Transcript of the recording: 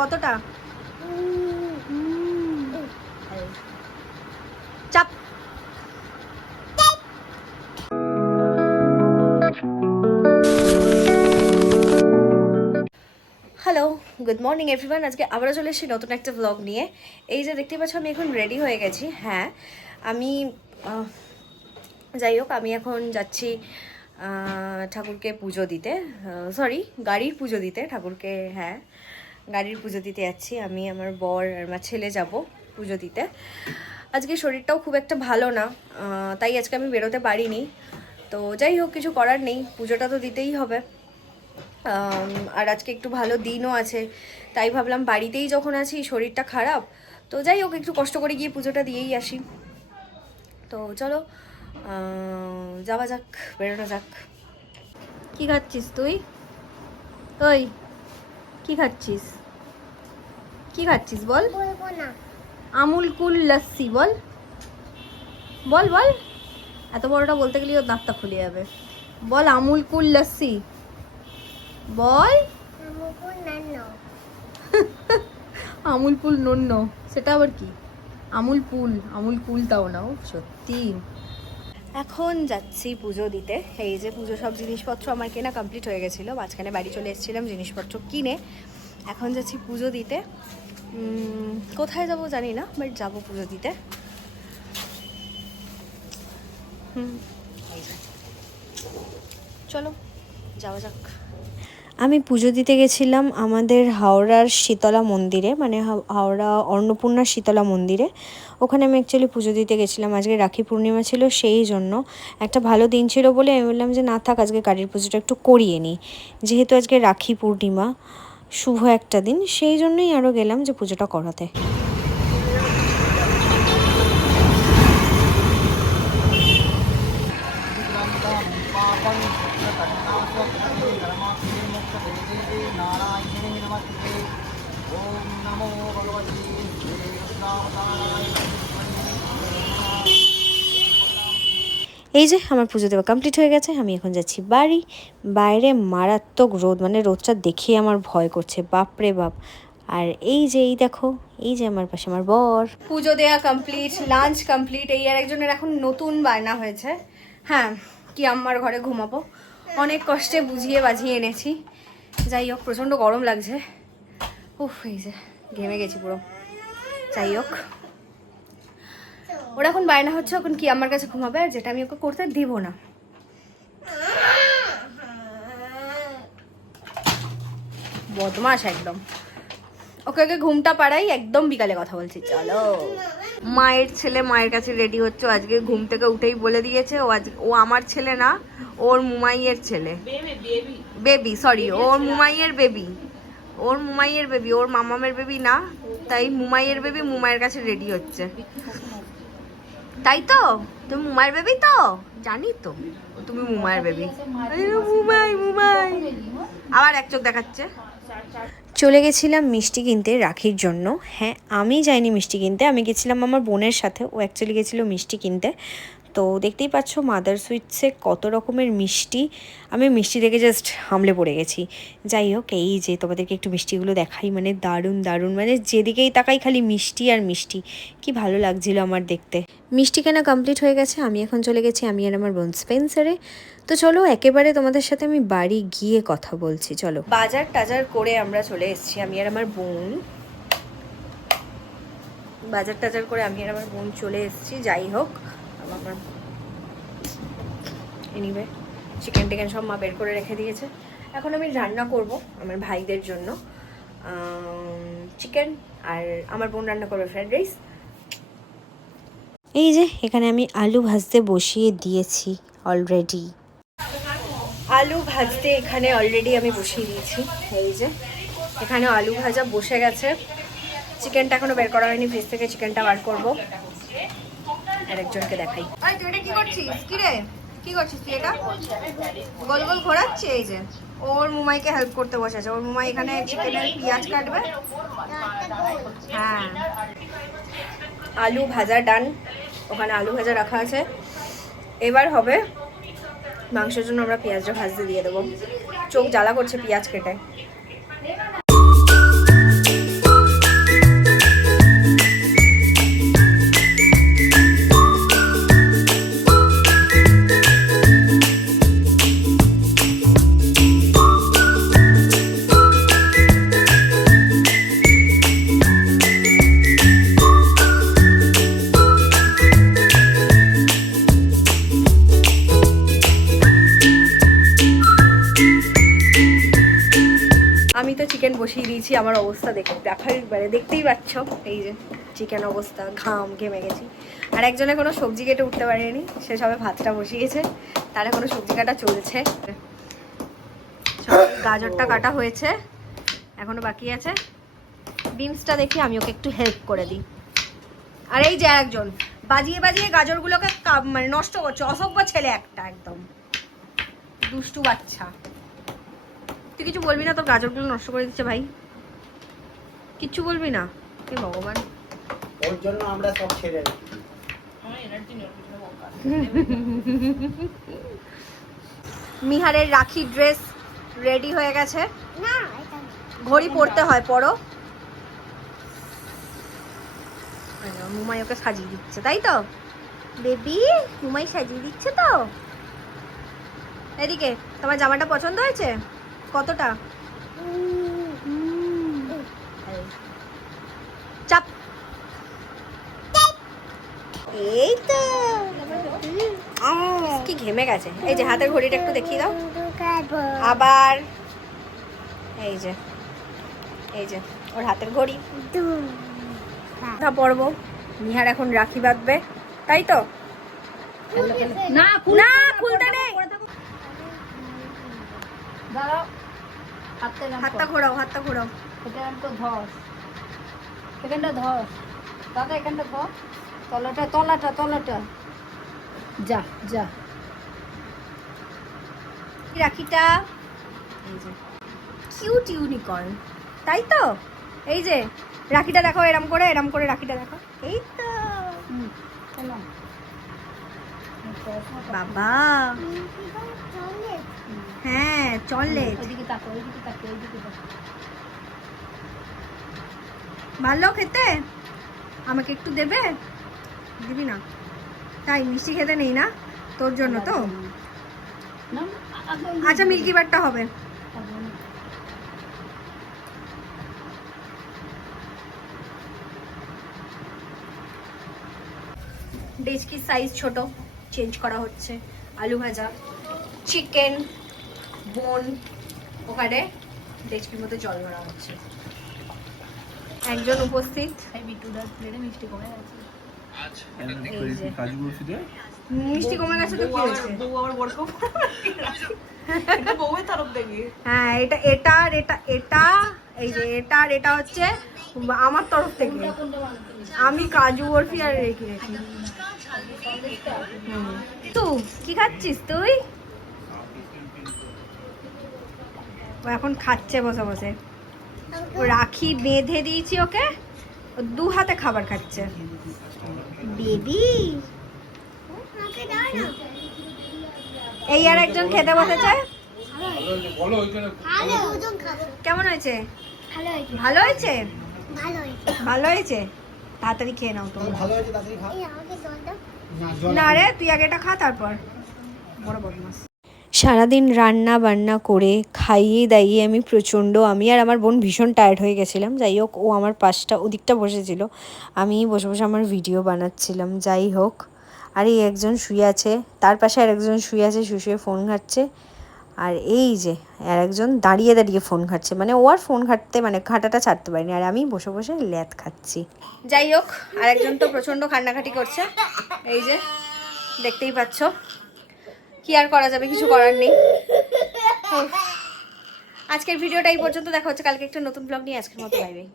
কতটা? চাপ। Hello, good morning everyone. আজকে আবারও চলে এসেছি নতুন একটা ব্লগ নিয়ে। এই যে দেখতে পাচ্ছ আমি এখন রেডি হয়ে গেছি। হ্যাঁ, আমি যাই হোক, আমি এখন যাচ্ছি ঠাকুরকে পুজো দিতে, সরি গাড়ির পুজো দিতে ঠাকুরকে। হ্যাঁ, গাড়ির পুজো দিতে যাচ্ছি আমি, আমার বর আর আমার ছেলে যাব পুজো দিতে। আজকে শরীরটাও খুব একটা ভালো না, তাই আজকে আমি বেরোতে পারিনি। তো যাই হোক, কিছু করার নেই, পুজোটা তো দিতেই হবে। আর আজকে একটু ভালো দিনও আছে, তাই ভাবলাম বাড়িতেই যখন আছি, শরীরটা খারাপ, তো যাই হোক একটু কষ্ট করে গিয়ে পুজোটা দিয়েই আসি। তো চলো যাওয়া যাক, বেরোনো যাক। কি খাচ্ছিস তুই? ওই কি খাচ্ছিস? কি খাচ্ছিস বল? আমুল কুল লস্যি বল, বল বল। এত বড়টা বলতে গেলে ওর দাঁতটা খুলে যাবে। বল আমুল কুল লস্যি বল। আমুল পুল নন্য, সেটা আবার কি? আমুল পুল, আমুল কুল তাও না। সত্যি এখন যাচ্ছি পুজো দিতে। এই যে পুজো সব জিনিসপত্র আমার কেনা কমপ্লিট হয়ে গেছিলো, মাঝখানে বাড়ি চলে এসেছিলাম জিনিসপত্র কিনে। এখন যাচ্ছি পুজো দিতে। কোথায় যাব জানি না, বাট যাবো পুজো দিতে। চলো যাওয়া যাক। আমি পুজো দিতে গেছিলাম আমাদের হাওড়ার শীতলা মন্দিরে, মানে হাওড়া অন্নপূর্ণা শীতলা মন্দিরে। ওখানে আমি অ্যাকচুয়ালি পুজো দিতে গেছিলাম। আজকে রাখি পূর্ণিমা ছিল, সেই জন্য একটা ভালো দিন ছিল বলে আমি বললাম যে না থাক, আজকে গাড়ির পুজোটা একটু করিয়ে নিই। যেহেতু আজকে রাখি পূর্ণিমা, শুভ একটা দিন, সেই জন্যই আরও গেলাম যে পুজোটা করাতে। এই যে আমার পুজো দেওয়া কমপ্লিট হয়ে গেছে, আমি এখন যাচ্ছি বাড়ি। বাইরে মারাত্মক রোদ, মানে রোদটা দেখেই আমার ভয় করছে, বাপরে বাপ। আর এই যে এই দেখো, এই যে আমার পাশে আমার বর। পুজো দেওয়া কমপ্লিট, লাঞ্চ কমপ্লিট। এই আর একজনের এখন নতুন বায়না হয়েছে, হ্যাঁ কি আমার ঘরে ঘুমাবো। অনেক কষ্টে বুঝিয়ে বাজিয়ে এনেছি। যাই হোক, প্রচণ্ড গরম লাগছে। উফ, এই যে ঘেমে গেছি পুরো। যাই হোক, ওরা এখন বায়না হচ্ছে এখন কি আমার কাছে ঘুমাবে, আর যেটা আমি ওকে করতে দিব না। বদমাস একদম। ওকে ওকে ঘুমটা পাড়াই, একদম বিকালে কথা বলছি। চলো, মায়ের ছেলে মায়ের কাছে রেডি হচ্ছে। আজকে ঘুম থেকে উঠেই বলে দিয়েছে ও আমার ছেলে না, ওর মুমাইয়ের ছেলে। বেবি, সরি, ওর মুমাইয়ের বেবি, ওর মুমাইয়ের বেবি, ওর মামামের বেবি না। তাই মুমাইয়ের বেবি মুমাইয়ের কাছে রেডি হচ্ছে। তাই তো, তুমি মুমাইয়ের বেবি তো? জানি তো তুমি মুমাইয়ের বেবি। মুমাই মুমাই আবার এক চোখ দেখাচ্ছে। চলে গেছিলাম মিষ্টি কিনতে রাখির জন্য। হ্যাঁ, আমি যাইনি মিষ্টি কিনতে, আমি গেছিলাম আমার বোনের সাথে। ও অ্যাকচুয়ালি গেছিলো মিষ্টি কিনতে। তো দেখতেই পাচ্ছ মাদার সুইটসে কত রকমের মিষ্টি। আমি মিষ্টি দেখে জাস্ট হামলে পড়ে গেছি। যাই হোক, এই যে তোমাদেরকে একটু মিষ্টিগুলো দেখাই, মানে দারুণ দারুণ, মানে যেদিকেই তাকাই খালি মিষ্টি আর মিষ্টি। কি ভালো লাগছিল আমার দেখতে। মিষ্টি কেনা কমপ্লিট হয়ে গেছে, আমি এখন চলে গেছি আমি আর আমার বোন স্পেন্সারে। তো চলো একেবারে তোমাদের সাথে আমি বাড়ি গিয়ে কথা বলছি। চলো, বাজার টাজার করে আমরা চলে এসেছি আমি আর আমার বোন। বাজার টাজার করে আমি আর আমার বোন চলে এসেছি। যাই হোক, আমার এনিওয়ে চিকেন টিকেন সব মা বের করে রেখে দিয়েছে। এখন আমি রান্না করব আমার ভাইদের জন্য চিকেন, আর আমার বোন রান্না করবে ফ্রাইড রাইস। এই যে এখানে আমি আলু ভাজতে বসিয়ে দিয়েছি অলরেডি। আলু ভাজতে এখানে অলরেডি আমি বসিয়ে দিয়েছি। এই যে এখানে আলু ভাজা বসে গেছে। চিকেনটা এখনো বের করা হয়নি, ফ্রিজ থেকে চিকেনটা বার করবো। আরেকজনকে দেখাই। তুই এটা কি করছিস? কি রে, কি করছিস তুই? এটা গোল গোল ঘোরাচ্ছে। এই যে ওর মুমাইকে হেল্প করতে বসেছে। ওর মুমাই এখানে চিকেনের পেঁয়াজ কাটবে। হ্যাঁ, আলু ভাজা ডান, ওখানে আলু ভাজা রাখা আছে। এবার হবে মাংসের জন্য আমরা পেঁয়াজটা ভাজতে দিয়ে দেবো। চোখ জ্বালা করছে পেঁয়াজ কেটে। দিয়েছি আমার অবস্থা দেখতেই পাচ্ছ। এই যে চিকেন অবস্থা, ঘাম ঘেমে গেছি। আর একজনে কোনো সবজি কেটে উঠতে পারেনি, সে সবে ভাতটা বসিয়েছে, তার এখনো সবজি কাটা চলছে। গাজরটা কাটা হয়েছে, এখনো বাকি আছে। বিনসটা দেখি আমি ওকে একটু হেল্প করে দিই। আর এই যে একজন বাজিয়ে বাজিয়ে গাজরগুলোকে মানে নষ্ট করছে, অসভ্য ছেলে একটা, একদম দুষ্টু বাচ্চা। তুই কিছু বলবি না? তোর গাজরগুলো নষ্ট করে দিচ্ছে ভাই, কিচ্ছু বলবি না? হে ভগবান, ওর জন্য আমরা সব ছেড়ে মিহারের রাখি ড্রেস রেডি হয়ে গেছে। ঘড়ি পরতে হয়, পরো। মুমাই ওকে সাজিয়ে দিচ্ছে, তাই তো বেবি? মুমাই সাজিয়ে দিচ্ছে তো। এদিকে, তোমার জামাটা পছন্দ হয়েছে? কতটা? চাপ। এই তো কি ঘেমে গেছে। এই যে হাতের ঘড়িটা একটু দেখিয়ে দাও আবার। এই যে ওর হাতের ঘড়ি। পরবো। নিহার এখন রাখি বাঁধবে, তাই তো? না খুলতে নেই। হাতটা ঘোরাও, হাতটা ঘোরাও। এখানটা ধর দাদা, এখানটা ধর, তলাটা যা যা। রাখিটা কিউট ইউনিকর্ন, তাই তো? এই যে রাখিটা দেখো, এরম করে রাখিটা দেখো। এই তো বাবা, হ্যাঁ চলে। ওইদিকে তাকো, ওইদিকে তাকো, ওইদিকে তাকো। ভালো খেতে? আমাকে একটু দেবে? দিবি না? তাই মিষ্টি খেতে নেই না তোর জন্য তো? আচ্ছা মিল্কি বারটা হবে। ডেচকির সাইজ ছোট, চেঞ্জ করা হচ্ছে। আলু ভাজা, চিকেন, বোন, ওখানে ডেচকির মধ্যে জল ভরা হচ্ছে। একজন উপস্থিত। মিষ্টি কমে গেছে। মিষ্টি কমে গেছে তো কি হয়েছে? হ্যাঁ, এটা এই যে এটা হচ্ছে আমার তরফ থেকে। আমি কাজু বরফি আর রেখে রেখি। তুই কি খাচ্ছিস? তুই এখন খাচ্ছে বসে বসে। রাখি বেঁধে দিয়েছি ওকে, দু হাতে খাবার খাচ্ছে বেবি। এই আর একজন খেতে বসেছে। কেমন হয়েছে? ভালো হয়েছে, ভালো হয়েছে। তাড়াতাড়ি খেয়ে নাও তো। না রে, তুই আগে এটা খা, তারপর। বড় বদমাস। সারাদিন রান্না বান্না করে খাইয়ে দাইয়ে আমি আর আমার বোন ভীষণ টায়ার্ড হয়ে গেছিলাম। যাই হোক, ও আমার ওদিকটা বসেছিল, আমি বসে বসে আমার ভিডিও বানাচ্ছিলাম। যাই হোক, আর এই একজন শুয়ে আছে, তার পাশে আর একজন শুয়ে আছে, শুয়ে ফোন ঘাঁটছে। আর এই যে আর একজন দাঁড়িয়ে দাঁড়িয়ে ফোন ঘাঁটছে, মানে ও আর ফোন ঘাঁটতে মানে ঘাঁটাটা ছাড়তে পারিনি, আর আমি বসে বসে ল্যাদ খাচ্ছি। যাই হোক, আর একজন তো প্রচণ্ড কান্নাকাটি করছে, এই যে দেখতেই পাচ্ছ। কি আর করা যাবে, কিছু করার নেই। আজকের ভিডিওটা এই পর্যন্ত, দেখা হচ্ছে কালকে একটা নতুন ব্লগ নিয়ে। আজকের মতো বাই বাই।